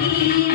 you.